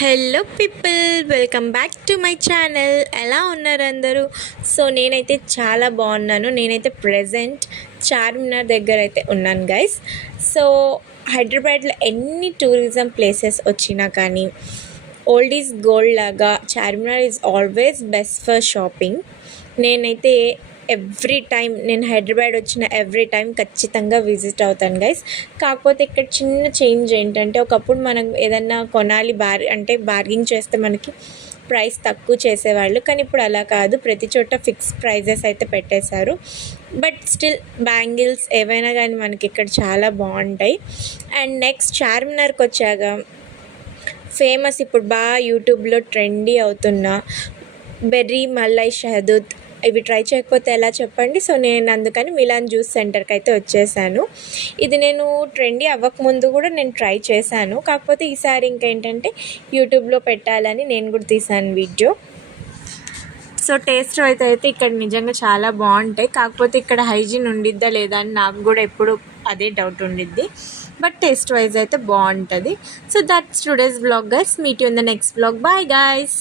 Hello people, welcome back to my channel. ఎలా ఉన్నారు అందరూ? సో నేనైతే చాలా బాగున్నాను. నేనైతే ప్రజెంట్ చార్మినార్ దగ్గర అయితే ఉన్నాను గైస్. సో హైదరాబాద్లో ఎన్ని టూరిజం ప్లేసెస్ వచ్చినా కానీ ఓల్డ్ ఈజ్ గోల్డ్ లాగా Charminar is always best for shopping. నేనైతే ఎవ్రీ టైం నేను హైదరాబాద్ వచ్చిన ఎవ్రీ టైం ఖచ్చితంగా విజిట్ అవుతాను గైస్. కాకపోతే ఇక్కడ చిన్న చేంజ్ ఏంటంటే, ఒకప్పుడు మనం ఏదన్నా కొనాలి బార్గింగ్ చేస్తే మనకి ప్రైస్ తక్కువ చేసేవాళ్ళు, కానీ ఇప్పుడు అలా కాదు. ప్రతి చోట ఫిక్స్ ప్రైజెస్ అయితే పెట్టేశారు. బట్ స్టిల్ బ్యాంగిల్స్ ఏవైనా కానీ మనకి ఇక్కడ చాలా బాగుంటాయి. అండ్ నెక్స్ట్ చార్మినార్కి వచ్చాక ఫేమస్, ఇప్పుడు బాగా యూట్యూబ్లో ట్రెండీ అవుతున్న బెర్రీ మలై షహదూత్, ఇవి ట్రై చేయకపోతే ఎలా చెప్పండి. సో నేను అందుకని మిలాన్ జ్యూస్ సెంటర్కి అయితే వచ్చేసాను. ఇది నేను ట్రెండీ అవ్వకముందు కూడా నేను ట్రై చేశాను. కాకపోతే ఈసారి ఇంకేంటంటే యూట్యూబ్లో పెట్టాలని నేను కూడా తీసాను వీడియో. సో టేస్ట్ అయితే ఇక్కడ నిజంగా చాలా బాగుంటాయి. కాకపోతే ఇక్కడ హైజీన్ ఉండిద్దా లేదా అని నాకు కూడా ఎప్పుడు అదే డౌట్ ఉండిద్ది. బట్ టేస్ట్ వైజ్ అయితే బాగుంటుంది. So that's today's vlog guys. Meet you in the next vlog. Bye guys.